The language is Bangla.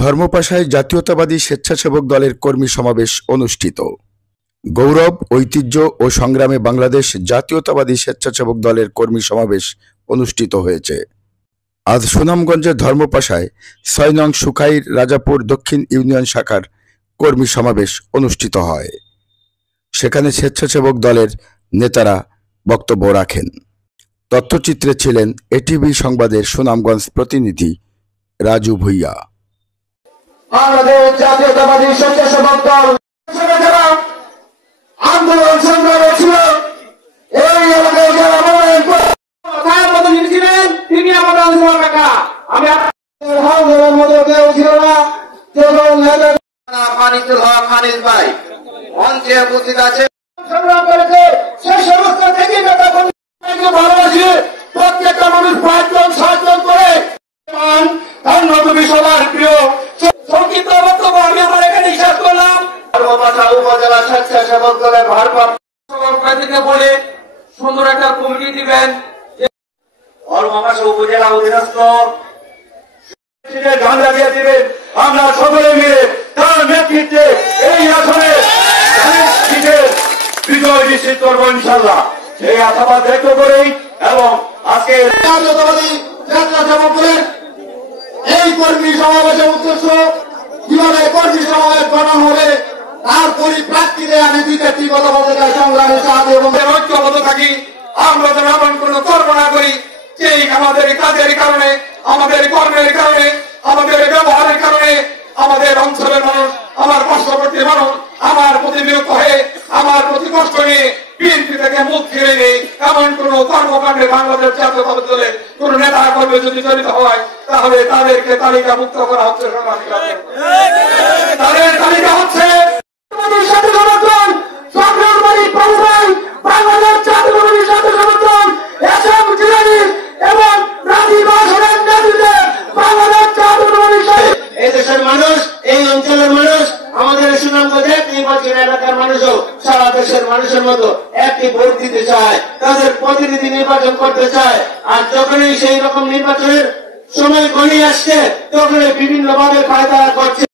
ধর্মপাশায় জাতীয়তাবাদী স্বেচ্ছাসেবক দলের কর্মী সমাবেশ অনুষ্ঠিত। গৌরব, ঐতিহ্য ও সংগ্রামে বাংলাদেশ জাতীয়তাবাদী স্বেচ্ছাসেবক দলের কর্মী সমাবেশ অনুষ্ঠিত হয়েছে। আজ সুনামগঞ্জের ধর্মপাশায় ৬ নং সুখাইর রাজাপুর দক্ষিণ ইউনিয়ন শাখার কর্মী সমাবেশ অনুষ্ঠিত হয়। সেখানে স্বেচ্ছাসেবক দলের নেতারা বক্তব্য রাখেন। তথ্যচিত্রে ছিলেন এটিভি সংবাদের সুনামগঞ্জ প্রতিনিধি রাজু ভুইয়া। বাংলাদেশ জাতীয়তাবাদী স্বেচ্ছাসেবক দল আন্দোলন সংগ্রামে ছিল, এই এলাকায় যারা ছিলেন তিনি আমাদের আন্দোলন কাকা, আমি আন্দোলনের মতো কেউ ছিল না। ফানিসুল হক ফানিস ভাই মঞ্চে উপস্থিত আছে, সংগ্রাম করেছে। সে সমস্ত থেকে ভালোবাসি প্রত্যেকটা মানুষ ৫ জন ৭ জন করে ধন্যবাদ সবার প্রিয় সংক্ষিপ্ত বক্তব্য আমি আমার এখানে শেষ করলাম। ধর্মপাশা উপজেলা স্বেচ্ছাসেবক দলের ভারপ্রাপ্ত সভাপতিকে বলে সুন্দর একটা কমিটি দিবেন। ধর্মপাশা উপজেলা অধীনস্থ ঝান্ডা দিয়ে দিবেন। আমরা সকলে মিলে তার নেতৃত্বে এই আসনে বিজয় নিশ্চিত করবো ইনশাল্লাহ। সেই আশাবাদ ব্যক্ত করেই এবং আজকে জাতীয়তাবাদী স্বেচ্ছাসেবক দলের এই কর্মী সমাবেশের উদ্দেশ্য কিভাবে কর্মী সমাবেশ গঠন হবে তার পরিপ্রেক্ষিতে আমি ২-৪টি কথা বলতে চাই। সংগ্রামের সাথে এবং ঐক্যবদ্ধ থাকি। আমরা যেন এমন কোন কল্পনা করি যে আমাদের কাজের কারণে, আমাদের কর্মের কারণে, আমাদের ব্যবহারের কারণে আমাদের অঞ্চলের মানুষ, আমার পার্শ্ববর্তী মানুষ আমার প্রতি বিরক্ত হয়ে আমার প্রতি কষ্ট নিয়ে বিএনপি থেকে মুখ ফিরে নেই এমন কোন কর্মকাণ্ডে বাংলাদেশ জাতীয়তাবাদী দলের কোন নেতা কর্মী যদি জড়িত হয় তাহলে তাদেরকে তালিকা মুক্ত করা হচ্ছে। তাদের তালিকা হচ্ছে বাংলাদেশ জাতীয়তাবাদী স্বেচ্ছাসেবক দল এবং বাংলাদেশ জাতীয়তাবাদী। এই দেশের মানুষ, এই অঞ্চলের মানুষ, আমাদের সুনামগঞ্জ নির্বাচন এলাকার মানুষও সারা দেশের মানুষের মতো একটি ভোট দিতে চায়, তাদের প্রতিনিধি নির্বাচন করতে চায়। আর যখনই সেই রকম নির্বাচনের সময় ঘনিয়ে আসছে তখনই বিভিন্ন ভাবে পায়তারা করছে।